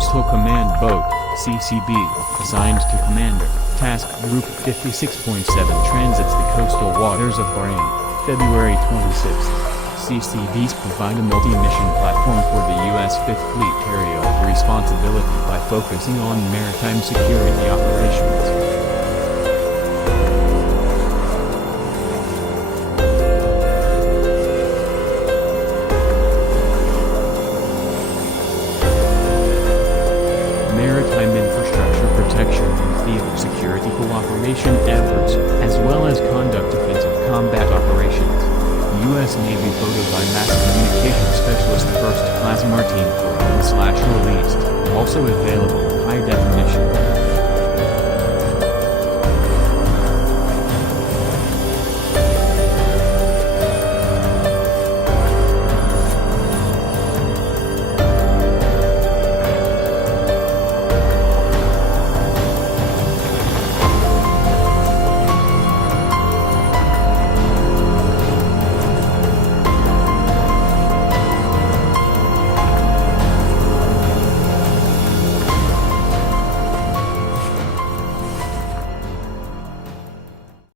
Coastal Command Boat, CCB, assigned to Commander, Task Group 56.7 transits the coastal waters of Bahrain, February 26. CCBs provide a multi-mission platform for the U.S. Fifth Fleet carryover responsibility by focusing on maritime security operations. Maritime infrastructure protection and field security cooperation efforts, as well as conduct offensive combat operations. U.S. Navy photo by Mass Communication Specialist Class Martine Cuaron / released, also available in high definition.